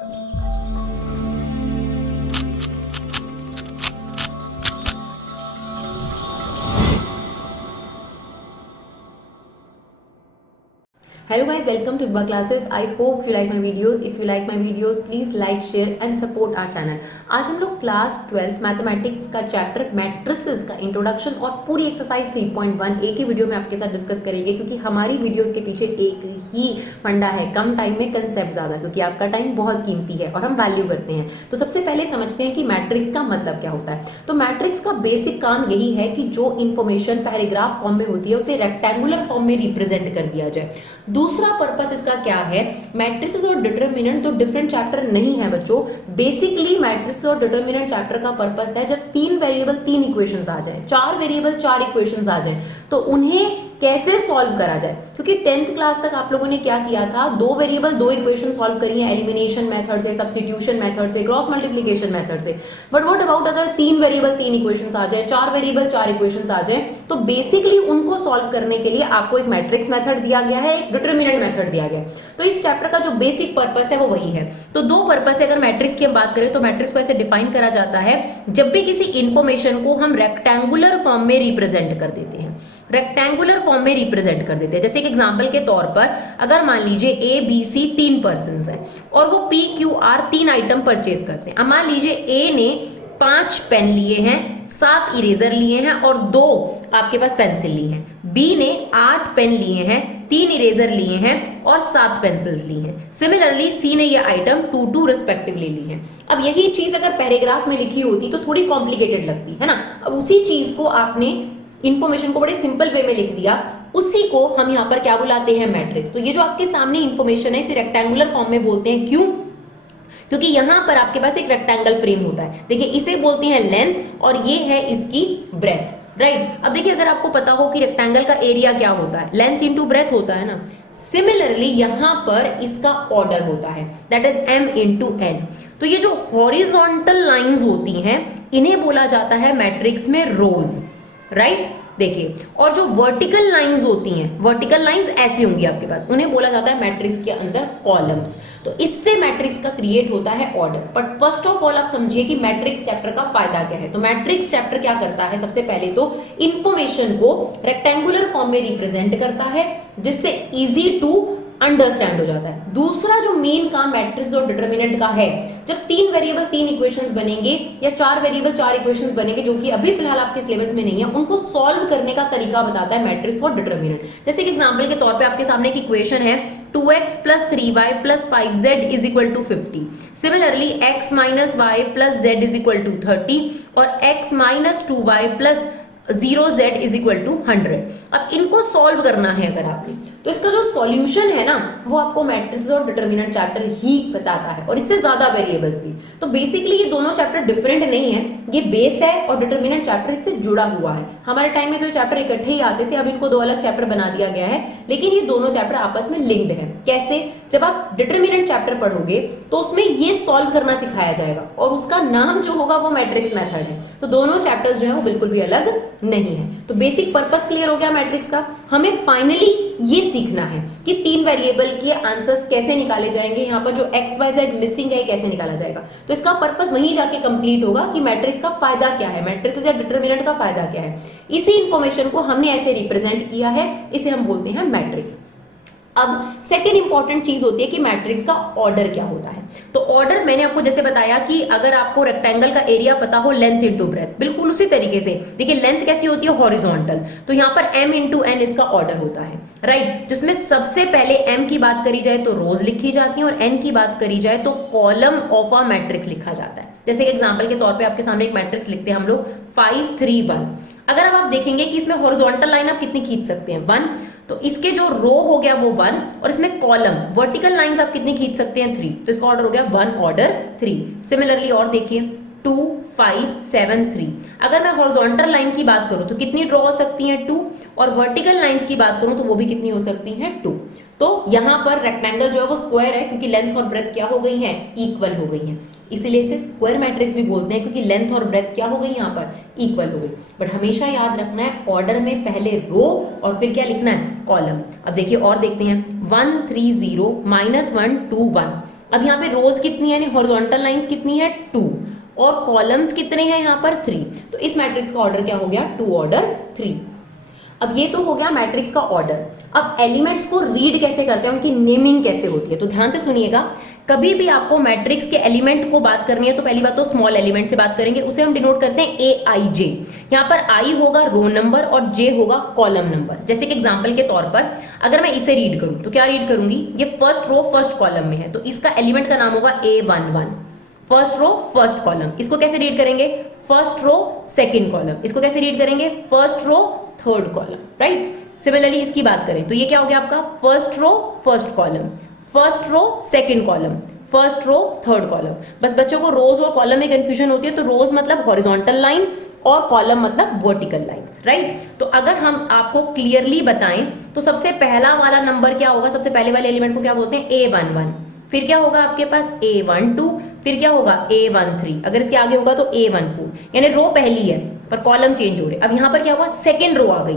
Hello guys, welcome to Viva Classes. I hope you like my videos. If you like my videos, please like, share and support our channel. आज हम लोग class 12th mathematics का chapter matrices का introduction और पूरी exercise 3.1 एक ही video में आपके साथ डिस्कस करेंगे, क्योंकि हमारी वीडियोस के पीछे एक ही फंडा है, कम टाइम में कंसेप्ट ज़्यादा, क्योंकि आपका टाइम बहुत कीमती है और हम वैल्यू करते हैं। तो सबसे पहले समझते हैं कि मैट्रिक्स का मतलब क्या होता है। तो मैट्रिक्स का बेसिक काम यही है कि जो इन्फॉर्मेशन पैराग्राफ फॉर्म में होती है उसे रेक्टेंगुलर फॉर्म में रिप्रेजेंट कर दिया जाए। दूसरा पर्पस इसका क्या है, मैट्रिसेस और डिटरमिनेंट तो डिफरेंट चैप्टर नहीं है बच्चों। बेसिकली मैट्रिसेस और डिटरमिनेंट चैप्टर का पर्पस है जब 3 वेरिएबल 3 इक्वेशंस आ जाए, 4 वेरिएबल 4 इक्वेशंस आ जाए, तो उन्हें कैसे सॉल्व करा जाए। क्योंकि 10th क्लास तक आप लोगों ने क्या किया था, 2 वेरिएबल 2 इक्वेशन सॉल्व करी है एलिमिनेशन मेथड से, सब्स्टिट्यूशन मेथड से, क्रॉस मल्टीप्लिकेशन मेथड से। बट व्हाट अबाउट अगर 3 वेरिएबल 3 इक्वेशंस आ जाए, 4 वेरिएबल 4 इक्वेशंस आ जाए, तो बेसिकली उनको सॉल्व करने के लिए आपको एक मैट्रिक्स मेथड दिया गया है, एक डिटरमिनेंट मेथड दिया गया है। तो इस चैप्टर का जो बेसिक पर्पस है वो वही है। तो 2 पर्पस है। अगर मैट्रिक्स की हम बात करें तो मैट्रिक्स को ऐसे डिफाइन करा जाता है जब भी किसी इंफॉर्मेशन को हम रेक्टेंगुलर फॉर्म में रिप्रेजेंट कर देते हैं, रेक्टेंगुलर फॉर्म में रिप्रेजेंट कर देते हैं। जैसे एक एग्जांपल के तौर पर अगर मान लीजिए ए बी सी 3 पर्सन्स हैं और वो P Q R 3 item purchase करते हैं। अब मान लीजिए ए ने 5 पेन लिए हैं, 7 इरेजर लिए हैं और 2 आपके पास पेंसिल ली हैं। बी ने 8 पेन लिए हैं, 3 इरेजर लिए हैं और 7 पेंसिल्स ली हैं। सिमिलरली सी ने ये आइटम 2 रिस्पेक्टिवली ली हैं। अब यही चीज अगर पैराग्राफ में लिखी होती तो थोड़ी कॉम्प्लिकेटेड लगती है ना। अब उसी चीज को आपने इंफॉर्मेशन को बड़े सिंपल वे में लिख दिया, उसी को हम यहाँ पर क्या बुलाते हैं, मैट्रिक्स। तो ये जो आपके सामने इंफॉर्मेशन है इसे रेक्टेंगुलर फॉर्म में बोलते हैं। क्यों? क्योंकि यहां पर आपके पास एक रेक्टेंगल फ्रेम होता है। देखिए इसे बोलते हैं लेंथ और ये है इसकी ब्रेथ, राइट। अब देखिए अगर आपको पता हो कि रेक्टेंगल का एरिया क्या होता है, लेंथ इंटू ब्रेथ होता है ना। सिमिलरली यहां पर इसका ऑर्डर होता है, that is m into n। तो ये जो हॉरिजॉन्टल लाइंस होती हैं इन्हें बोला जाता है मैट्रिक्स में रोज, राइट। देखिए और जो वर्टिकल लाइंस होती हैं, वर्टिकल लाइंस ऐसी होंगी आपके पास, उन्हें बोला जाता है मैट्रिक्स के अंदर कॉलम्स। तो इससे मैट्रिक्स का क्रिएट होता है order. But first of all आप समझिए कि मैट्रिक्स चैप्टर का फायदा क्या है। तो मैट्रिक्स चैप्टर क्या करता है, सबसे पहले तो इंफॉर्मेशन को रेक्टेंगुलर फॉर्म में रिप्रेजेंट करता है जिससे इजी टू अंडरस्टैंड हो जाता है। दूसरा जो मेन काम मैट्रिक्स और डिटरमिनेंट का है, जब 3 वेरिएबल 3 इक्वेशंस बनेंगे या 4 वेरिएबल 4 इक्वेशंस बनेंगे जो कि अभी फिलहाल आपके सिलेबस में नहीं है, उनको सॉल्व करने का तरीका बताता है मैट्रिक्स और डिटरमिनेंट। जैसे कि एग्जांपल के तौर पे आपके सामने एक इक्वेशन है 2x + 3y + 5z = 50। Similarly x - y + z = 30 और x - 2y + 0z = 100। अब इनको सॉल्व करना है अगर आपने, तो इसका जो सॉल्यूशन है ना वो आपको मैट्रिक्स और डिटरमिनेंट चैप्टर ही बताता है, और इससे ज्यादा वेरिएबल्स भी। तो बेसिकली ये दोनों चैप्टर डिफरेंट नहीं है, ये बेस है और डिटरमिनेंट चैप्टर इससे जुड़ा हुआ है। हमारे टाइम में तो ये चैप्टर इकट्ठे ही आते थे, अब इनको 2 अलग चैप्टर बना दिया गया है, लेकिन ये दोनों चैप्टर आपस में लिंक्ड है। कैसे? जब आप डिटरमिनेंट चैप्टर पढ़ोगे तो उसमें ये सॉल्व करना सिखाया जाएगा और उसका नाम जो होगा वो मैट्रिक्स मेथड है। तो दोनों चैप्टर्स जो है वो बिल्कुल भी अलग नहीं है। तो बेसिक पर्पस क्लियर हो गया मैट्रिक्स का। हमें फाइनली ये सीखना है कि 3 वेरिएबल के आंसर्स कैसे निकाले जाएंगे, यहाँ पर जो x y z मिसिंग है कैसे निकाला जाएगा। तो इसका पर्पस वहीं जाके कंप्लीट होगा कि मैट्रिक्स का फायदा क्या है, मैट्रिक्स या डिटरमिनेंट का फायदा क्या है। इसी इंफॉर्मेशन को हमने ऐसे रिप्रेजेंट किया है, इसे हम बोलते हैं मैट्रिक्स। अब सेकेंड इंपॉर्टेंट चीज होती है कि मैट्रिक्स का ऑर्डर क्या होता है। तो ऑर्डर मैंने आपको जैसे बताया कि अगर आपको रेक्टेंगल का एरिया पता हो, लेंथ इंटू ब्रेथ, बिल्कुल उसी तरीके से देखिए लेंथ कैसी होती है, हॉरिजॉन्टल। तो यहाँ पर m इंटू n इसका ऑर्डर होता है, राइट। जिसमें सबसे पहले m की बात करी जाए तो रोज लिखी जाती है और n की बात करी जाए तो कॉलम ऑफ अ मैट्रिक्स लिखा जाता है। जैसे कि एग्जांपल के तौर पे आपके सामने एक मैट्रिक्स लिखते हैं हम लोग 5 3 1। अगर अब आप देखेंगे कि इसमें हॉरिजॉन्टल लाइन आप कितनी खींच सकते हैं, 1, तो इसके जो रो हो गया वो 1 और इसमें कॉलम वर्टिकल लाइंस आप कितनी खींच सकते हैं, 3, तो इसका ऑर्डर हो गया 1 ऑर्डर 3। सिमिलरली और देखिए 2 5 7 3। अगर मैं हॉरिजॉन्टल लाइन की बात करूं तो कितनी ड्रॉ हो सकती हैं, 2, और वर्टिकल लाइंस की बात करूं तो वो भी कितनी हो सकती हैं, 2। तो यहाँ पर रेक्टेंगल जो है वो स्क्वायर है क्योंकि लेंथ और ब्रेथ क्या हो गई है, इक्वल हो गई है। इसीलिए इसे स्क्वायर मैट्रिक्स भी बोलते हैं क्योंकि लेंथ और ब्रेथ क्या हो गई यहाँ पर, इक्वल हो गई। बट हमेशा याद रखना है ऑर्डर में पहले रो और फिर क्या लिखना है, कॉलम। अब देखिए और देखते हैं 1 3 0 -1 2 1। अब यहाँ पे रोज कितनी है, यानी हॉरिजॉन्टल लाइंस कितनी है 2 और कॉलम्स कितने हैं यहाँ पर 3, तो इस मैट्रिक्स का ऑर्डर क्या हो गया 2 ऑर्डर 3। अब ये तो हो गया मैट्रिक्स का ऑर्डर। अब एलिमेंट्स को रीड कैसे करते हैं, उनकी नेमिंग कैसे होती है, तो ध्यान से सुनिएगा। कभी भी आपको मैट्रिक्स के एलिमेंट को बात करनी है तो पहली बात तो स्मॉल एलिमेंट से बात करेंगे, उसे हम डिनोट करते हैं AIJ। यहाँ पर I होगा रो नंबर और J होगा कॉलम नंबर। जैसे कि एग्जांपल के तौर पर अगर मैं इसे रीड करूं तो क्या रीड करूंगी, ये फर्स्ट रो फर्स्ट कॉलम में है तो इसका एलिमेंट का नाम होगा A11, first row first column. इसको कैसे रीड करेंगे, फर्स्ट रो सेकेंड कॉलम। इसको कैसे रीड करेंगे, first row third column, right. Similarly इसकी बात करें तो ये क्या हो गया आपका first row first column, first row second column, first row third column. बस बच्चों को रोज और कॉलम में कंफ्यूजन होती है, तो रोज मतलब हॉरिजॉन्टल लाइन और कॉलम मतलब वर्टिकल लाइंस, राइट। तो अगर हम आपको क्लियरली बताएं तो सबसे पहला वाला नंबर क्या होगा, सबसे पहले वाले एलिमेंट को क्या बोलते हैं A11, फिर क्या होगा आपके पास A12, फिर क्या होगा A13, अगर इसके आगे होगा तो A14, यानी रो पहली है पर कॉलम चेंज हो रहे। अब यहां पर क्या हुआ, सेकेंड रो आ गई,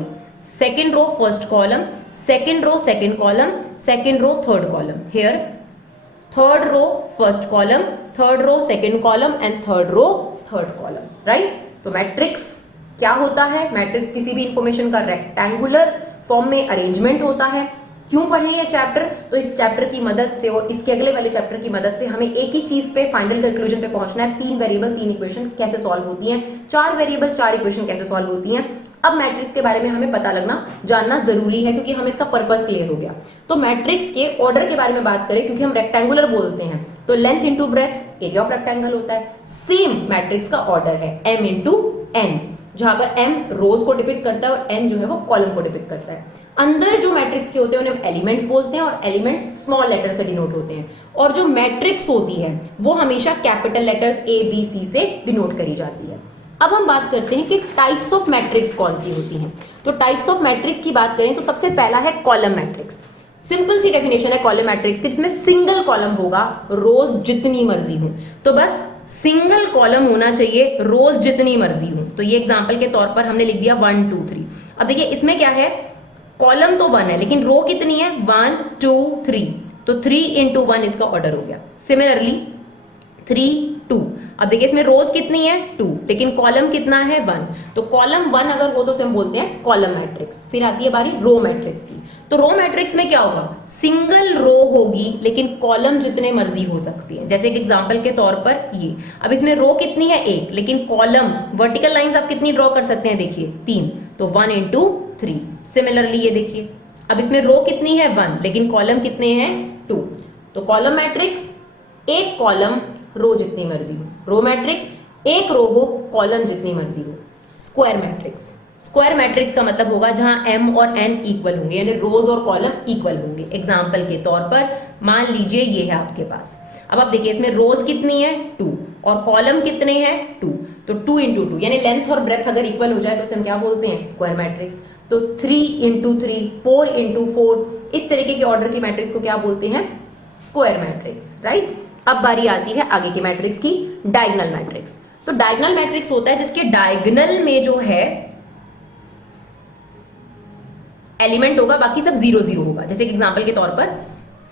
second row first column, second row second column, second row third column. Here third row first column, third row second column and third row third column, right. तो मैट्रिक्स क्या होता है, मैट्रिक्स किसी भी information का rectangular form में arrangement होता है। क्यों पढ़े ये चैप्टर, तो इस चैप्टर की मदद से और इसके अगले वाले चैप्टर की मदद से हमें एक ही चीज पे फाइनल कंक्लूजन पे पहुंचना है। 3 वेरिएबल 3 इक्वेशन कैसे सॉल्व होती हैं, 4 वेरिएबल 4 इक्वेशन कैसे सॉल्व होती हैं। अब मैट्रिक्स के बारे में हमें पता लगना जानना जरूरी है क्योंकि हमें इसका पर्पस क्लियर हो गया। तो मैट्रिक्स के ऑर्डर के बारे में बात करें, क्योंकि हम रेक्टेंगुलर बोलते हैं तो length into breadth area of rectangle होता है। सेम मैट्रिक्स का ऑर्डर है m इंटू n, जहां पर m रोज को डिपिक्ट करता है और n जो है वो कॉलम को डिपिक्ट करता है। अंदर जो मैट्रिक्स के होते हैं उन्हें एलिमेंट्स बोलते हैं और एलिमेंट्स स्मॉल लेटर से डिनोट होते हैं, और जो मैट्रिक्स होती है वो हमेशा कैपिटल लेटर्स ABC से डिनोट करी जाती है। अब हम बात करते हैं कि टाइप्स ऑफ मैट्रिक्स कौन सी होती हैं। तो टाइप्स ऑफ मैट्रिक्स की बात करें तो सबसे पहला है कॉलम मैट्रिक्स। सिंपल सी डेफिनेशन है कॉलम मैट्रिक्स की, जिसमें सिंगल कॉलम होगा, रोज जितनी मर्जी हो, तो बस सिंगल कॉलम होना चाहिए, रोज जितनी मर्जी हो। तो ये एग्जांपल के तौर पर हमने लिख दिया 1 2 3। अब देखिए इसमें क्या है, कॉलम तो 1 है लेकिन रो कितनी है 1 2 3, तो 3 इंटू 1 इसका ऑर्डर हो गया। सिमिलरली 3 2। अब देखिए इसमें रोज कितनी है 2 लेकिन कॉलम कितना है 1, तो कॉलम 1 अगर हो तो उसे हम बोलते हैं कॉलम मैट्रिक्स। फिर आती है बारी रो मैट्रिक्स की। तो रो मैट्रिक्स में क्या होगा, सिंगल रो होगी लेकिन कॉलम जितने मर्जी हो सकती है। जैसे एक एग्जांपल के तौर पर ये, अब इसमें रो कितनी है 1 लेकिन कॉलम वर्टिकल लाइंस आप कितनी ड्रॉ कर सकते हैं, देखिए 3, तो 1 इंटू 3। सिमिलरली ये देखिए अब इसमें रो कितनी है 1 लेकिन कॉलम कितने हैं 2, तो कॉलम मैट्रिक्स एक कॉलम रो जितनी मर्जी हो, रो मैट्रिक्स एक रो हो कॉलम जितनी मर्जी हो। स्क्वायर मैट्रिक्स, स्क्वायर मैट्रिक्स का मतलब होगा जहां m और n इक्वल होंगे, यानी रोज और कॉलम इक्वल होंगे। एग्जांपल के तौर पर मान लीजिए ये है आपके पास। अब आप देखिए इसमें रोज कितनी है 2 और कॉलम कितने हैं 2, तो 2 इंटू 2 यानी लेंथ और ब्रेथ अगर इक्वल हो जाए तो उसे हम क्या बोलते हैं स्क्वायर मैट्रिक्स। तो 3 इंटू 3, 4 इंटू 4, इस तरीके के ऑर्डर की मैट्रिक्स को क्या बोलते हैं स्क्वायर मैट्रिक्स, राइट। अब बारी आती है आगे की मैट्रिक्स की, डायगोनल मैट्रिक्स। तो डायगोनल मैट्रिक्स होता है जिसके डायगोनल में जो है एलिमेंट होगा बाकी सब 0 0 होगा। जैसे एग्जांपल के तौर पर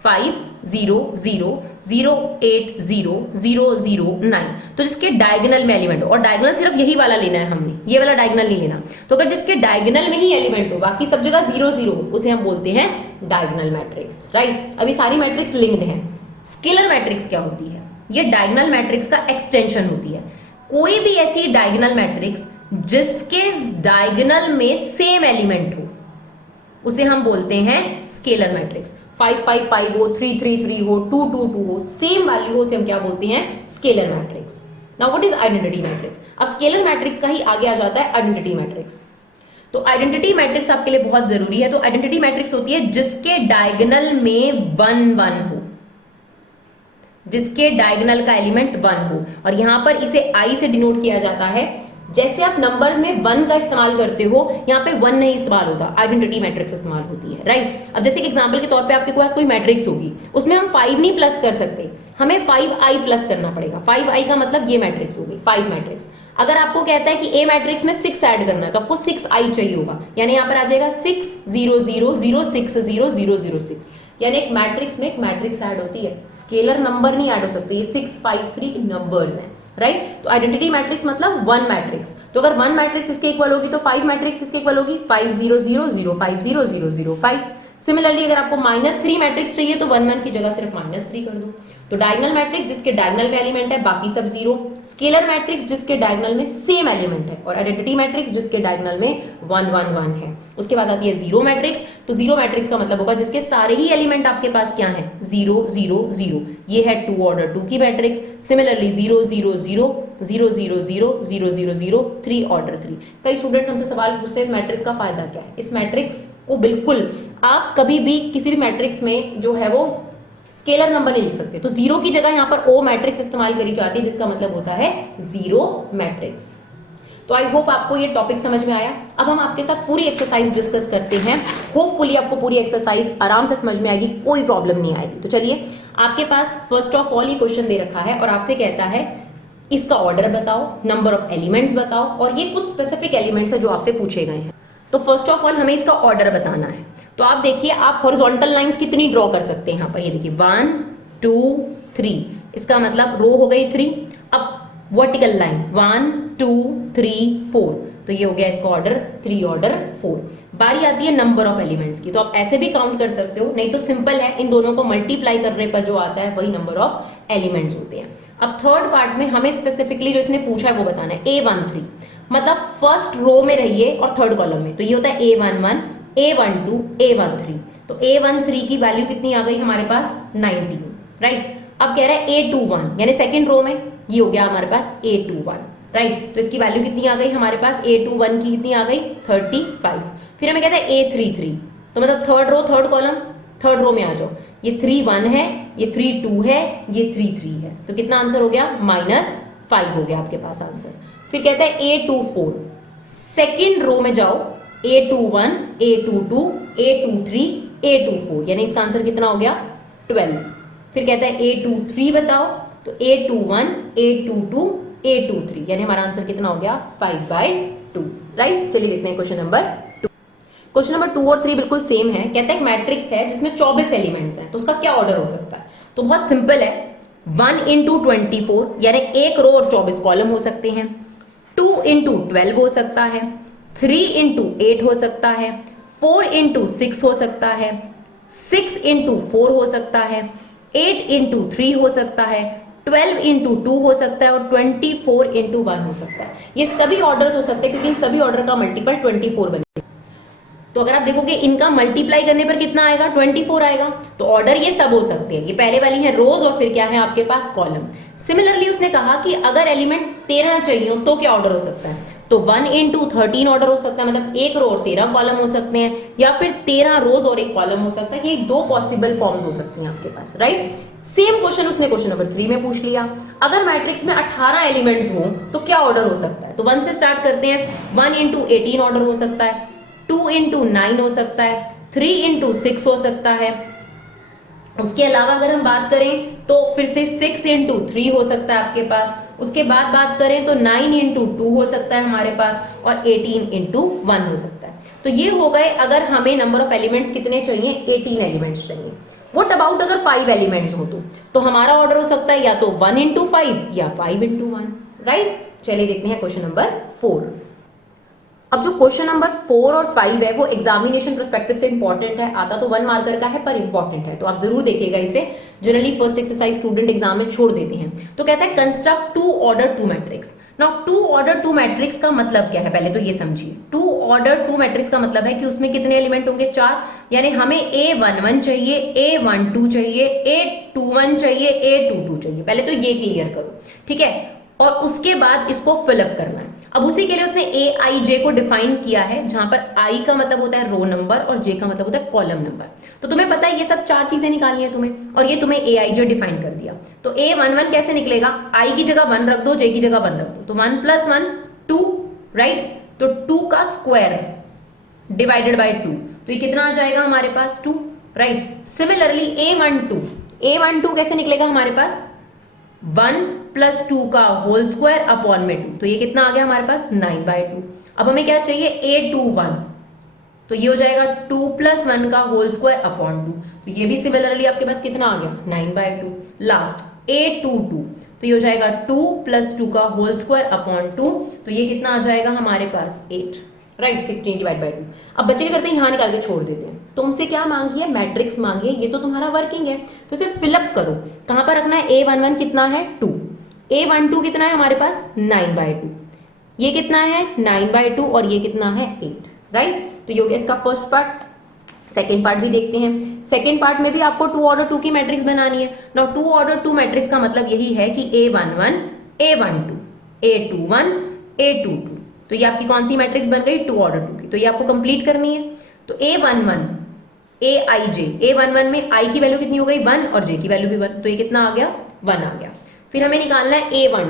5 0 0 0 8 0 0 0 9, तो जिसके डायगोनल में एलिमेंट हो, और डायगोनल सिर्फ यही वाला लेना है हमने, ये वाला डायगोनल नहीं लेना। तो अगर जिसके डायगोनल में ही एलिमेंट हो बाकी सब जगह 0 0 हो, उसे हम बोलते हैं डायगोनल मैट्रिक्स, राइट। अभी सारी मैट्रिक्स लिंक्ड है। स्केलर मैट्रिक्स क्या होती है, ये डायगोनल मैट्रिक्स का एक्सटेंशन होती है। कोई भी ऐसी डायगोनल मैट्रिक्स जिसके डायगोनल में सेम एलिमेंट हो उसे हम बोलते हैं स्केलर मैट्रिक्स। 5 5 5 हो, 3 3 3 हो, 2 2 2 हो, सेम वैल्यू हो, उसे हम क्या बोलते हैं scalar matrix. Now what is identity matrix. अब स्केलर मैट्रिक्स का ही आगे आ जाता है आइडेंटिटी मैट्रिक्स। तो आइडेंटिटी मैट्रिक्स आपके लिए बहुत जरूरी है। तो आइडेंटिटी मैट्रिक्स होती है जिसके डायगोनल में 1 1 हो, जिसके डायगोनल का एलिमेंट 1 हो, और यहां पर इसे I से डिनोट किया जाता है। जैसे आप नंबर्स में 1 का इस्तेमाल करते हो, यहाँ पे 1 नहीं इस्तेमाल होता, आइडेंटिटी मैट्रिक्स इस्तेमाल होती है, राइट। अब जैसे कि एग्जांपल के तौर पे आपके पास कोई मैट्रिक्स होगी, उसमें हम 5 नहीं प्लस कर सकते, हमें 5i प्लस करना पड़ेगा। 5i का मतलब ये मैट्रिक्स होगी 5 मैट्रिक्स। अगर आपको कहता है कि A मैट्रिक्स में 6 ऐड करना है तो आपको 6i चाहिए होगा, यानी यहाँ पर आ जाएगा 6 0 0 0 6 0 0 0 6। यानी एक मैट्रिक्स में एक मैट्रिक्स ऐड होती है, स्केलर नंबर नहीं ऐड हो सकते, ये 6 5 3 नंबर्स हैं, राइट। तो आइडेंटिटी मैट्रिक्स मतलब वन मैट्रिक्स, तो अगर वन मैट्रिक्स इसके इक्वल होगी तो 5 मैट्रिक्स किसके इक्वल होगी, 5 0 0 0 5 0 0 0 5। सिमिलरली अगर आपको -3 मैट्रिक्स चाहिए तो 1 1 की जगह सिर्फ -3 कर दो। तो डायगोनल मैट्रिक्स जिसके डायगोनल में एलिमेंट है बाकी सब जीरो, स्केलर मैट्रिक्स जिसके डायगोनल में सेम एलिमेंट है, और आइडेंटिटी मैट्रिक्स जिसके डायगोनल में 1 1 1 है। उसके बाद आती है जीरो मैट्रिक्स, तो जीरो मैट्रिक्स का मतलब होगा जिसके सारे ही एलिमेंट आपके पास क्या है, 0 0 0, ये है 2 ऑर्डर 2 की मैट्रिक्स। Similarly 0 0 0 0 0 0 0 0 0 3 order 3। कई स्टूडेंट हमसे सवाल पूछते हैं इस मैट्रिक्स का फायदा क्या है। इस मैट्रिक्स को बिल्कुल आप कभी भी किसी भी मैट्रिक्स में जो है वो स्केलर नंबर नहीं लिख सकते, तो जीरो की जगह यहाँ पर ओ मैट्रिक्स इस्तेमाल करी जाती है जिसका मतलब होता है जीरो मैट्रिक्स। तो आई होप आपको ये टॉपिक समझ में आया। अब हम आपके साथ पूरी एक्सरसाइज डिस्कस करते हैं, होपफुली आपको पूरी एक्सरसाइज आराम से समझ में आएगी, कोई प्रॉब्लम नहीं आएगी। तो चलिए, आपके पास फर्स्ट ऑफ ऑल ये क्वेश्चन दे रखा है और आपसे कहता है इसका ऑर्डर बताओ, नंबर ऑफ एलिमेंट्स बताओ, और ये कुछ स्पेसिफिक एलिमेंट्स है जो आपसे पूछे गए हैं। तो फर्स्ट ऑफ ऑल हमें इसका ऑर्डर बताना है। तो आप देखिए, आप हॉरिजॉन्टल लाइंस कितनी ड्रॉ कर सकते हैं यहाँ पर, ये देखिए 1 2 3, इसका मतलब रो हो गई 3। अब वर्टिकल लाइन 1 2 3 4, तो ये हो गया इसका ऑर्डर 3 ऑर्डर 4। बारी आती है नंबर ऑफ एलिमेंट्स की, तो आप ऐसे भी काउंट कर सकते हो, नहीं तो सिंपल है, इन दोनों को मल्टीप्लाई करने पर जो आता है वही नंबर ऑफ एलिमेंट्स होते हैं। अब थर्ड पार्ट में हमें स्पेसिफिकली जो इसने पूछा है वो बताना है, A13 मतलब फर्स्ट रो में रहिए और थर्ड कॉलम में, तो ये होता है A11 A12 A13। तो A13 की वैल्यू कितनी आ गई हमारे पास 19, राइट। अब कह रहा है A21 यानी सेकंड रो में, ये हो गया हमारे पास A21, राइट। तो इसकी वैल्यू कितनी आ गई हमारे पास, A21 की कितनी आ गई 35। फिर हमें कहता है A33, तो मतलब third row third column, third row में आ जाओ, ये 3 1 है, ये 3 2 है, ये 3 3 है, तो कितना आंसर हो गया -5 हो गया आपके पास आंसर। फिर कहता है A24, सेकेंड रो में जाओ, A21 A22 A23 A24, यानी इसका आंसर कितना हो गया 12। फिर कहता है A23 बताओ, तो A21 A22 A23, यानी हमारा आंसर कितना हो गया 5/2, राइट। चलिए देखते हैं क्वेश्चन नंबर 2। क्वेश्चन नंबर 2 और 3 बिल्कुल सेम है। कहता है एक मैट्रिक्स है जिसमें 24 एलिमेंट्स हैं, तो उसका क्या ऑर्डर हो सकता है। तो बहुत सिंपल है, 1 × 24 यानी एक रो और 24 कॉलम हो सकते हैं, 2 × 12 हो सकता है, 3 × 8 हो सकता है, 4 × 6 हो सकता है, 6 × 4 हो सकता है, 8 × 3 हो सकता है, 12 × 2 हो सकता है, और 24 × 1 हो सकता है। ये सभी ऑर्डर्स हो सकते हैं क्योंकि इन सभी ऑर्डर का मल्टीपल 24 बनेगा। तो अगर आप देखोगे इनका मल्टीप्लाई करने पर कितना आएगा 24 आएगा। तो ऑर्डर ये सब हो सकते हैं, ये पहले वाली है रोज और फिर क्या है आपके पास कॉलम। सिमिलरली उसने कहा कि अगर एलिमेंट 13 चाहिए हो तो क्या ऑर्डर हो सकता है, तो 1 × 13 ऑर्डर हो सकता है, मतलब एक रो और 13 कॉलम हो सकते हैं, या फिर 13 रोज और एक कॉलम हो सकता है, कि दो पॉसिबल फॉर्म्स हो सकती हैं आपके पास, राइट। सेम क्वेश्चन उसने क्वेश्चन नंबर 3 में पूछ लिया, अगर मैट्रिक्स में 18 एलिमेंट्स हो तो क्या ऑर्डर हो सकता है। तो 1 से स्टार्ट करते हैं, 1 × 18 ऑर्डर हो सकता है, 2 × 9 हो सकता है, 3 × 6 हो सकता है। उसके अलावा अगर हम बात करें तो फिर से 6 × 3 हो सकता है आपके पास। उसके बाद बात करें तो 9 × 2 हो सकता है हमारे पास, और 18 × 1 हो सकता है। तो ये हो गए अगर हमें नंबर ऑफ एलिमेंट्स कितने चाहिए, 18 एलिमेंट्स चाहिए। व्हाट अबाउट अगर 5 एलिमेंट्स हो तो हमारा ऑर्डर हो सकता है या तो 1 × 5 या 5 × 1, राइट। चलिए देखते हैं क्वेश्चन नंबर 4। अब जो क्वेश्चन नंबर 4 और 5 है वो एग्जामिनेशन पर्सपेक्टिव से इंपॉर्टेंट है, आता तो 1 मार्कर का है पर इंपॉर्टेंट है, तो आप जरूर देखिएगा इसे। Generally first exercise student exam में छोड़ देते हैं। तो कहता है construct 2 order 2 matrix. Now 2 order 2 matrix का मतलब क्या है, पहले तो ये समझिए। 2 ऑर्डर 2 मैट्रिक्स का मतलब है कि उसमें कितने एलिमेंट होंगे, 4, यानी हमें A11 चाहिए, A12 चाहिए, A21 चाहिए, A22 चाहिए। पहले तो ये क्लियर करो, ठीक है, और उसके बाद इसको फिलअप करना है। अब उसी के लिए उसने AIJ को डिफाइन किया है, जहां पर I का मतलब होता है रो नंबर और J का मतलब होता है कॉलम नंबर। तो तुम्हें पता है ये सब 4 चीजें निकालनी है तुम्हें, और ये तुम्हें AIJ डिफाइन कर दिया। तो A11 कैसे निकलेगा, I की जगह 1 रख दो, J की जगह 1 रख दो, तो 1 + 1 2, राइट। तो 2 का स्क्वायर डिवाइडेड बाय 2, तो ये कितना आ जाएगा हमारे पास 2, राइट। सिमिलरली A12 कैसे निकलेगा हमारे पास, 1 + 2 का होल स्क्वायर अपॉन में 2, तो ये कितना आ गया हमारे पास 9/2। अब हमें क्या चाहिए A21, तो ये हो जाएगा 2 + 1 का होल स्क्वायर अपॉन 2, तो ये भी सिमिलरली आपके पास कितना आ गया 9/2। लास्ट A22 तो ये हो जाएगा 2 + 2 का होल स्क्वायर अपॉन 2, तो ये कितना आ जाएगा हमारे पास 8, राइट 16/2। अब बच्चे क्या करते हैं, यहाँ निकाल के छोड़ देते हैं। तुमसे क्या मांगी है, मैट्रिक्स मांगी है, ये तो तुम्हारा वर्किंग है, तो इसे फिलअप करो। कहाँ पर रखना है, A11 कितना है 2, A12 कितना है हमारे पास 9/2, ये कितना है 9/2 और ये कितना है 8, राइट। तो ये हो गया इसका फर्स्ट पार्ट। सेकेंड पार्ट भी देखते हैं। सेकेंड पार्ट में भी आपको 2 ऑर्डर 2 की मैट्रिक्स बनानी है। नाउ 2 ऑर्डर 2 मैट्रिक्स का मतलब यही है कि A11 A12 A21 A22, तो ये आपकी कौन सी मैट्रिक्स बन गई 2 ऑर्डर 2 की, तो ये आपको कंप्लीट करनी है। तो A11 Aij, A11 में I की वैल्यू कितनी हो गई 1 और J की वैल्यू भी 1, तो ये कितना आ गया 1 आ गया। फिर हमें निकालना है A12।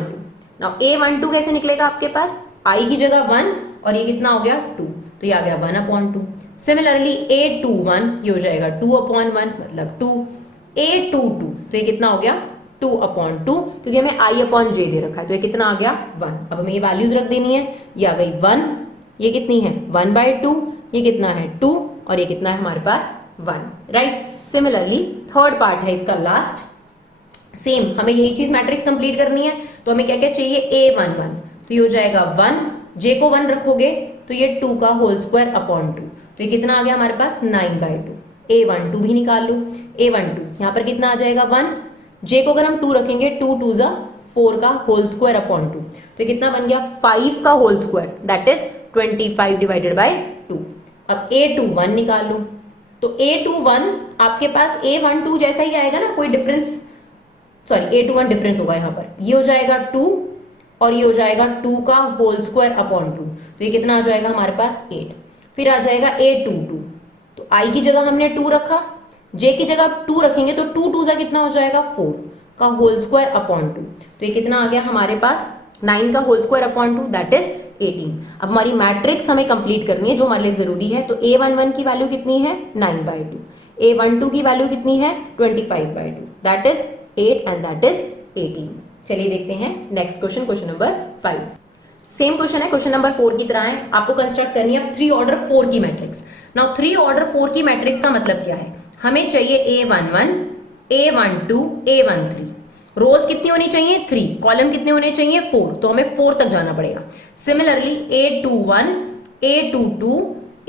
नाउ A12 कैसे निकलेगा आपके पास, I की जगह 1 और ये कितना हो गया 2, तो ये आ गया 1/2। सिमिलरली A21 ये हो जाएगा 2/1 मतलब 2, A22 तो ये कितना हो गया 2/2, क्योंकि हमें I/J दे रखा है, तो ये कितना आ गया 1। अब हमें ये वैल्यूज रख देनी है, ये आ गई 1, ये कितनी है 1/2, ये कितना है 2 और ये कितना है हमारे पास 1, राइट। सिमिलरली थर्ड पार्ट है इसका लास्ट, सेम हमें यही चीज मैट्रिक्स कंप्लीट करनी है। तो हमें क्या क्या चाहिए, A11 तो ये हो जाएगा 1, J को 1 रखोगे तो ये 2 का होल स्क्वायर अपॉन 2, तो ये कितना आ गया हमारे पास 9/2। A12 भी निकाल लो, A12 यहाँ पर कितना आ जाएगा 1, J को अगर हम 2 रखेंगे 2 2 जा 4 का होल स्क्वायर अपॉन 2, तो ये कितना बन गया 5 का होल स्क्वायर, दैट इज 25/2। अब A21 निकाल लो, तो A21 आपके पास A12 जैसा ही आएगा ना, कोई डिफरेंस, सॉरी A21 डिफरेंस होगा यहाँ पर, ये हो जाएगा 2 और ये हो जाएगा 2 का होल स्क्वायर अपॉन 2, तो ये कितना आ जाएगा हमारे पास 8। फिर आ जाएगा A22, तो I की जगह हमने 2 रखा, J की जगह 2 रखेंगे तो 2 2 कितना हो जाएगा 4 का होल स्क्वायर अपॉन 2, तो ये कितना आ गया हमारे पास 9 का whole square upon 2 that is 18। अब हमारी मैट्रिक्स हमें कंप्लीट करनी है जो हमारे लिए जरूरी है। तो A11 की वैल्यू कितनी है 9/2, A12 की वैल्यू कितनी है 25/2 that is 8 and that is 18। चलिए देखते हैं next question, question number 5। Same question है, क्वेश्चन नंबर 4 की तरह है। आपको कंस्ट्रक्ट करनी है 3 ऑर्डर 4 की मैट्रिक्स। नाउ 3 ऑर्डर 4 की मैट्रिक्स का मतलब क्या है, हमें चाहिए A11 A12 A13, रोज कितनी होनी चाहिए 3, कॉलम कितने होने चाहिए 4, तो हमें 4 तक जाना पड़ेगा। Similarly A21 A22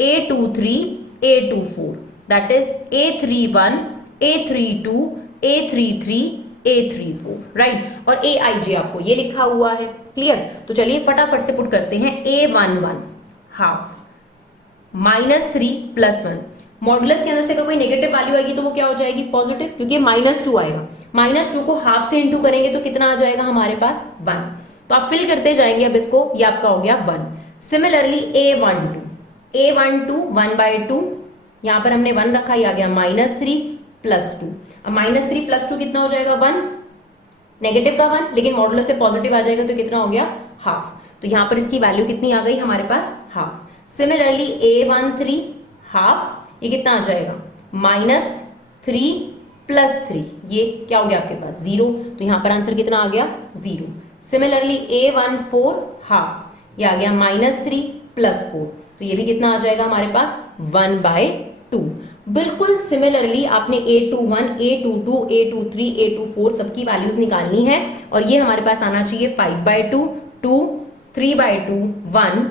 A23 A24 that is A31 A32 A33 A34, right. और Aij आपको ये लिखा हुआ है, क्लियर। तो चलिए फटाफट से पुट करते हैं। A11 हाफ -3 + 1, मॉडुलस के अंदर से अगर कोई नेगेटिव वैल्यू आएगी तो वो क्या हो जाएगी पॉजिटिव, क्योंकि -2 आएगा। -2 को हाफ से इंटू करेंगे तो कितना आ जाएगा हमारे पास 1, तो आप फिल करते जाएंगे अब इसको, ये आपका हो गया 1। सिमिलरली A12 1/2, यहाँ पर हमने 1 रखा, ये आ गया -3 + 2। अब -3 + 2 कितना हो जाएगा 1, नेगेटिव का 1, लेकिन मॉडुलस से पॉजिटिव आ जाएगा तो कितना हो गया हाफ, तो यहाँ पर इसकी वैल्यू कितनी आ गई हमारे पास हाफ। सिमिलरली A13 हाफ, ये कितना आ जाएगा -3 + 3, ये क्या हो गया आपके पास 0, तो यहाँ पर आंसर कितना आ गया 0। सिमिलरली A14 हाफ, ये आ गया -3 + 4, तो ये भी कितना आ जाएगा हमारे पास 1/2। बिल्कुल सिमिलरली आपने A21 A22 A23 A24 सबकी वैल्यूज निकालनी है, और ये हमारे पास आना चाहिए 5/2 2 3/2 1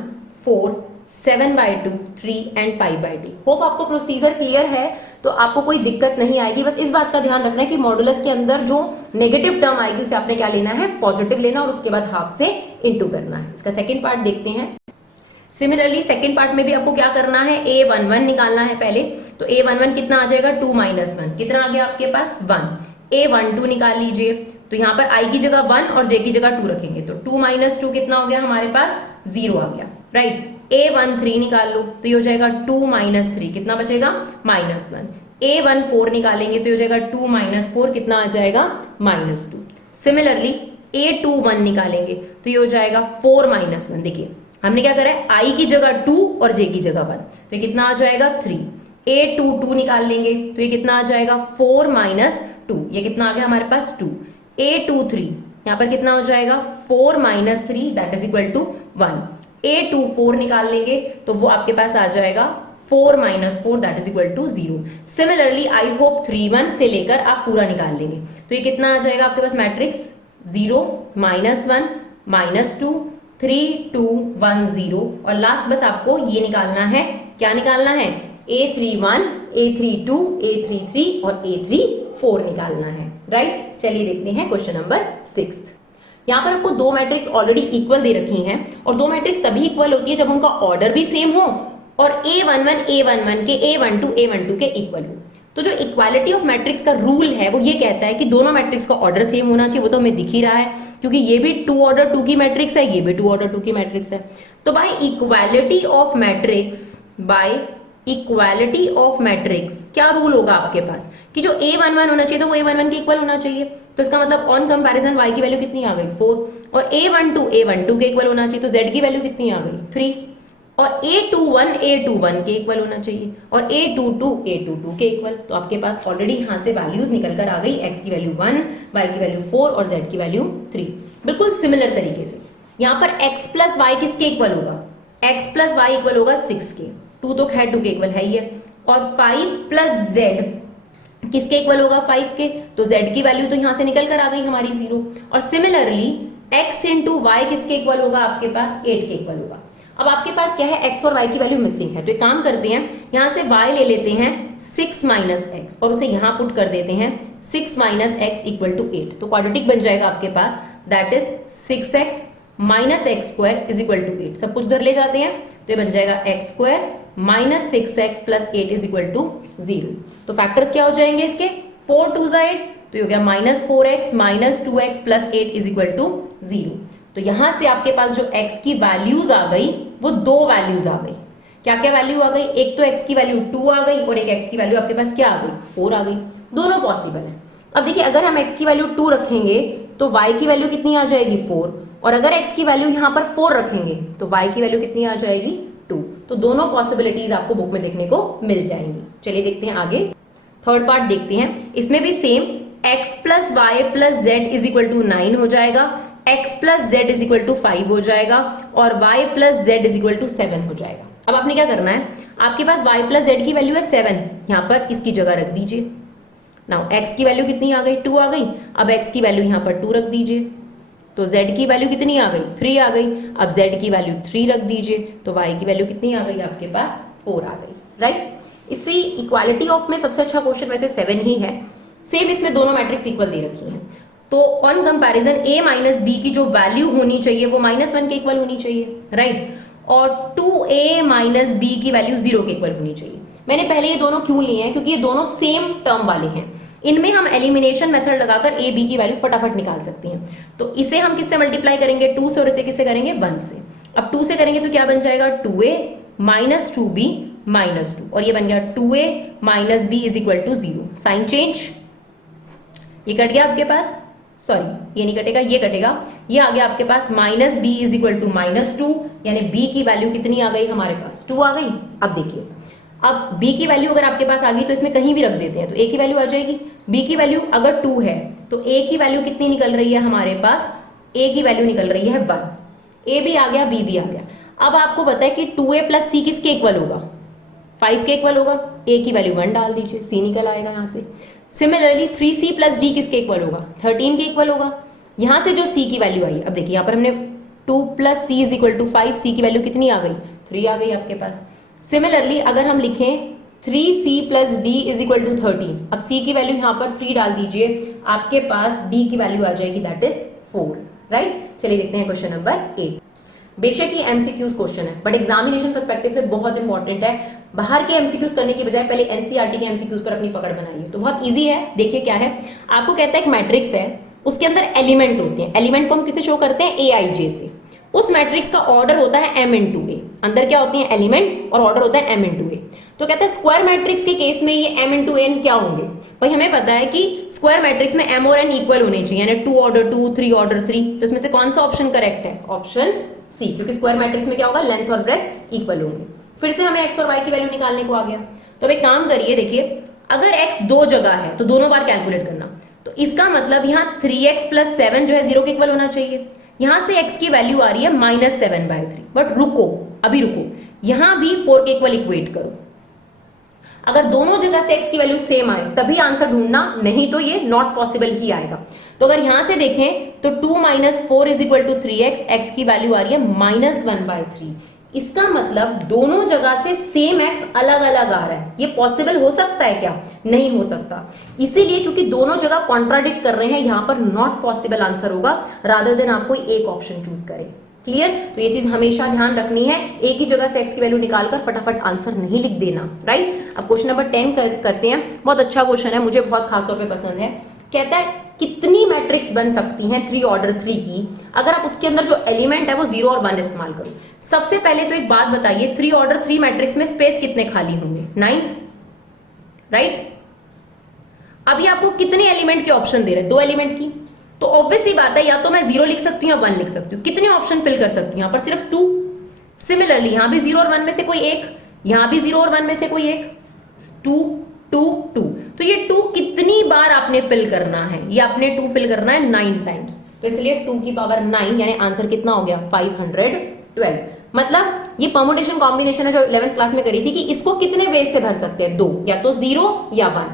4 7/2 3 एंड 5/2। होप आपको प्रोसीजर क्लियर है, तो आपको कोई दिक्कत नहीं आएगी। बस इस बात का ध्यान रखना है कि मॉडुलस के अंदर जो नेगेटिव टर्म आएगी उसे आपने क्या लेना है पॉजिटिव लेना, और उसके बाद हाफ से इंटू करना है। इसका सेकेंड पार्ट देखते हैं। सिमिलरली सेकेंड पार्ट में भी आपको क्या करना है, A11 निकालना है पहले। तो A11 कितना आ जाएगा 2 - 1, कितना आ गया आपके पास 1। A12 निकाल लीजिए, तो यहाँ पर I की जगह 1 और J की जगह 2 रखेंगे, तो 2 - 2 कितना हो गया हमारे पास 0 आ गया, राइट। A13 निकाल लो, तो ये हो जाएगा 2 - 3, कितना बचेगा -1। A14 निकालेंगे तो ये हो जाएगा 2 - 4, कितना आ जाएगा -2। सिमिलरली A21 निकालेंगे तो ये हो जाएगा 4 - 1, देखिए हमने क्या करा है I की जगह 2 और J की जगह 1, तो ये कितना आ जाएगा 3। A22 निकाल लेंगे तो ये कितना आ जाएगा 4 - 2, ये कितना आ गया हमारे पास 2। A23 यहाँ पर कितना हो जाएगा 4 - 3 that is equal to 1। A24 निकाल लेंगे तो वो आपके पास आ जाएगा 4 - 4 that is equal to 0। Similarly I hope 3 1 से लेकर आप पूरा निकाल लेंगे। तो ये कितना आ जाएगा आपके पास मैट्रिक्स 0 -1 -2 3 2 1 0 और लास्ट बस आपको ये निकालना है, क्या निकालना है, A31 A32 A33 और A34 निकालना है, राइट। चलिए देखते हैं क्वेश्चन नंबर 6। यहाँ पर आपको दो मैट्रिक्स ऑलरेडी इक्वल दे रखी हैं और दो मैट्रिक्स तभी इक्वल होती है जब उनका ऑर्डर भी सेम हो और A11 A11 के A12 के इक्वल हो। तो जो इक्वालिटी ऑफ मैट्रिक्स का रूल है वो ये कहता है कि दोनों मैट्रिक्स का ऑर्डर सेम होना चाहिए। वो तो हमें दिख ही रहा है क्योंकि ये भी 2 ऑर्डर 2 की मैट्रिक्स है, ये भी 2 ऑर्डर 2 की मैट्रिक्स है। तो बाय इक्वालिटी ऑफ मैट्रिक्स क्या रूल होगा आपके पास कि जो A11 होना चाहिए तो वो A11 के इक्वल होना चाहिए। तो इसका मतलब ऑन कंपैरिजन y की वैल्यू कितनी आ गई 4 और A12 के इक्वल होना चाहिए तो z की वैल्यू कितनी आ गई 3 और A21 के इक्वल होना चाहिए और A22 के इक्वल। तो आपके पास ऑलरेडी यहाँ से वैल्यूज निकल कर आ गई, x की वैल्यू 1, y की वैल्यू 4 और z की वैल्यू 3। बिल्कुल सिमिलर तरीके से यहाँ पर x प्लस वाई किसके इक्वल होगा, x प्लस वाई इक्वल होगा 6 के, 2 तो खैर 2 के इक्वल है ही है, और 5 प्लस z किसके इक्वल होगा 5 के, तो z की वैल्यू तो यहां से निकल कर आ गई हमारी 0। और सिमिलरली x इंटू वाई किसके इक्वल होगा आपके पास 8 के इक्वल होगा। अब आपके पास क्या है x और y की वैल्यू मिसिंग है तो एक काम करते हैं यहां से y ले लेते हैं 6 माइनस एक्स और उसे यहां पुट कर देते हैं 6 माइनस एक्स इक्वल टू 8। तो क्वाड्रेटिक बन जाएगा आपके पास that is 6x minus x square is equal to 8। सब कुछ उधर ले जाते हैं तो ये बन जाएगा x square minus 6x plus 8 is equal to 0। तो फैक्टर्स क्या हो जाएंगे इसके 4 2 8 तो ये हो गया minus 4x minus 2x plus 8 is equal to 0। तो यहां से आपके पास जो x की वैल्यूज आ गई वो दो वैल्यूज आ गई। क्या क्या वैल्यू आ गई, एक तो x की वैल्यू 2 आ गई और एक x की वैल्यू आपके पास क्या आ गई 4 आ गई। दोनों पॉसिबल है। अब देखिए अगर हम x की वैल्यू 2 रखेंगे तो y की वैल्यू कितनी आ जाएगी 4 और अगर x की वैल्यू यहां पर 4 रखेंगे तो y की वैल्यू कितनी आ जाएगी 2। तो दोनों पॉसिबिलिटीज आपको बुक में देखने को मिल जाएंगी। चलिए देखते हैं आगे, थर्ड पार्ट देखते हैं। इसमें भी same x plus y plus z is equal to 9 हो जाएगा, x plus z is equal to 5 हो जाएगा और y plus z is equal to 7 हो जाएगा। अब आपने क्या करना है, आपके पास y प्लस जेड की वैल्यू है 7, यहाँ पर इसकी जगह रख दीजिए। नाउ x की वैल्यू कितनी आ गई 2 आ गई, अब x की वैल्यू यहाँ पर 2 रख दीजिए तो z की वैल्यू कितनी आ गई 3 आ गई, अब z की वैल्यू 3 रख दीजिए तो y की वैल्यू कितनी आ गई आपके पास 4 आ गई, राइट। इसी इक्वालिटी ऑफ में सबसे अच्छा क्वेश्चन वैसे 7 ही है। सेम इसमें दोनों मैट्रिक्स इक्वल दे रखी हैं तो on comparison a minus b की जो वैल्यू होनी चाहिए वो -1 के इक्वल होनी चाहिए, राइट, और 2a माइनस बी की वैल्यू 0 के इक्वल होनी चाहिए। मैंने पहले ये दोनों क्यों लिए हैं, क्योंकि ये दोनों सेम टर्म वाले हैं। इनमें हम एलिमिनेशन मेथड लगाकर a b की वैल्यू फटाफट निकाल सकते हैं। तो इसे हम किससे मल्टीप्लाई करेंगे 2 से और इसे किससे करेंगे 1 से। अब 2 से करेंगे तो क्या बन जाएगा 2a माइनस 2b माइनस 2 और ये बन गया 2a minus b is equal to 0। Sign change, ये कट गया आपके पास, सॉरी ये नहीं कटेगा ये कटेगा, ये आ गया आपके पास minus b is equal to -2 यानी b की वैल्यू कितनी आ गई हमारे पास 2 आ गई। अब देखिए अब b की वैल्यू अगर आपके पास आ गई तो इसमें कहीं भी रख देते हैं तो a की वैल्यू आ जाएगी। b की वैल्यू अगर 2 है तो a की वैल्यू कितनी निकल रही है हमारे पास, a की वैल्यू निकल रही है 1, a भी आ गया b भी आ गया। अब आपको पता है कि 2a प्लस c किसके इक्वल होगा 5 के इक्वल होगा, a की वैल्यू 1 डाल दीजिए c निकल आएगा यहाँ से। सिमिलरली 3c प्लस d किसके इक्वल होगा 13 के इक्वल होगा। यहाँ से जो c की वैल्यू आई, अब देखिए यहाँ पर हमने 2 plus c is equal to 5, c की वैल्यू कितनी आ गई 3 आ गई आपके पास। सिमिलरली अगर हम लिखें 3c plus d is equal to 13, अब c की वैल्यू यहाँ पर 3 डाल दीजिए, आपके पास d की वैल्यू आ जाएगी दैट इज 4, राइट। चलिए देखते हैं क्वेश्चन नंबर 8। बेशक ही एमसीक्यूज क्वेश्चन है बट एग्जामिनेशन पर्सपेक्टिव से बहुत इंपॉर्टेंट है। बाहर के एमसीक्यूज करने की बजाय पहले एनसीईआरटी के एमसीक्यूज पर अपनी पकड़ बनाइए। तो बहुत इजी है, देखिए क्या है, आपको कहता है एक मैट्रिक्स है, उसके अंदर एलिमेंट होते हैं, एलिमेंट को हम किसे शो करते हैं AIJ से। उस मैट्रिक्स का ऑर्डर होता है m इंटू ए, अंदर क्या होती है एलिमेंट और ऑर्डर होता है m इंटू ए। तो कहता है स्क्वायर मैट्रिक्स के केस में ये m इंटू n क्या होंगे, भाई हमें पता है कि स्क्वायर मैट्रिक्स में m और n इक्वल होने चाहिए, यानी 2 ऑर्डर 2 3 ऑर्डर 3। तो इसमें से कौन सा ऑप्शन करेक्ट है, ऑप्शन सी, क्योंकि स्क्वायर मैट्रिक्स में क्या होगा लेंथ और ब्रेथ इक्वल होंगे। फिर से हमें x और y की वैल्यू निकालने को आ गया। तो अब एक काम करिए, देखिए अगर x 2 जगह है तो दोनों बार कैलकुलेट करना, तो इसका मतलब यहाँ 3x प्लस 7 जो है 0 के इक्वल होना चाहिए। यहाँ से x की वैल्यू आ रही है -7/3, बट रुको अभी रुको, यहाँ भी 4 के इक्वल इक्वेट करो, अगर दोनों जगह से x की वैल्यू सेम आए तभी आंसर ढूंढना, नहीं तो ये नॉट पॉसिबल ही आएगा। तो अगर यहां से देखें तो 2 - 4 = 3x, x की वैल्यू आ रही है -1/3। इसका मतलब दोनों जगह से सेम x अलग अलग आ रहा है। ये पॉसिबल हो सकता है क्या? नहीं हो सकता। इसीलिए क्योंकि दोनों जगह कॉन्ट्राडिक्ट कर रहे हैं, यहां पर नॉट पॉसिबल आंसर होगा, रादर देन आप कोई एक ऑप्शन चूज करें। क्लियर? तो ये चीज हमेशा ध्यान रखनी है, एक ही जगह से x की वैल्यू निकालकर फटाफट आंसर नहीं लिख देना, राइट। अब क्वेश्चन नंबर 10 करते हैं। बहुत अच्छा क्वेश्चन है, मुझे बहुत खासतौर पे पसंद है। कहता है कितनी मैट्रिक्स बन सकती हैं 3 ऑर्डर 3 की अगर आप उसके अंदर जो एलिमेंट है वो 0 और 1 इस्तेमाल करो। सबसे पहले तो एक बात बताइए, 3 ऑर्डर 3 मैट्रिक्स में स्पेस कितने खाली होंगे? 9, राइट। अभी आपको कितने एलिमेंट के ऑप्शन दे रहे हैं? 2 एलिमेंट की। तो ऑब्वियस ही बात है, या तो मैं 0 लिख सकती हूँ या 1 लिख सकती हूँ। कितने ऑप्शन फिल कर सकती हूँ? यहां पर सिर्फ 2। सिमिलरली यहां भी 0 और 1 में से कोई एक, यहां भी 0 और 1 में से कोई एक। 2 2 2, तो ये 2 कितनी बार आपने फिल करना है? ये आपने 2 फिल करना है 9 टाइम्स। तो इसलिए 2 की पावर 9 यानी आंसर कितना हो गया? 512। मतलब ये परमुटेशन कॉम्बिनेशन है जो 11th क्लास में करी थी कि इसको कितने वेज से भर सकते हैं? 2, या तो 0 या 1,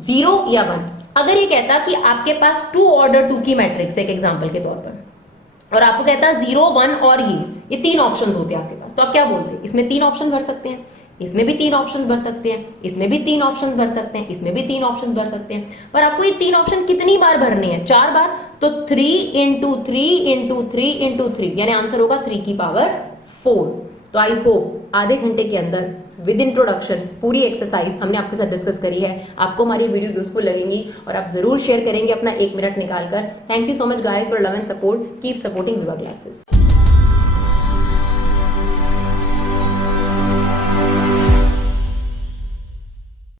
0 या 1। अगर ये कहता कि आपके पास 2 ऑर्डर 2 की मैट्रिक्स है एक एग्जांपल के तौर पर, और आपको कहता है 0 1 और ये 3 ऑप्शंस होते हैं आपके पास, तो आप क्या बोलते हैं? इसमें 3 ऑप्शन भर सकते हैं, इसमें भी 3 ऑप्शन भर सकते हैं, इसमें भी 3 ऑप्शन भर सकते हैं, इसमें भी 3 ऑप्शन भर सकते हैं। पर आपको ये 3 ऑप्शन कितनी बार भरने हैं? 4 बार। तो 3 × 3 × 3 × 3 यानी आंसर होगा 3 की पावर 4। तो आई होप आधे घंटे के अंदर विद इंट्रोडक्शन पूरी एक्सरसाइज हमने आपके साथ डिस्कस करी है। आपको हमारी वीडियो यूजफुल लगेंगी और आप जरूर शेयर करेंगे अपना 1 मिनट निकालकर। Thank you so much guys for love and support. Keep supporting विवा क्लासेस।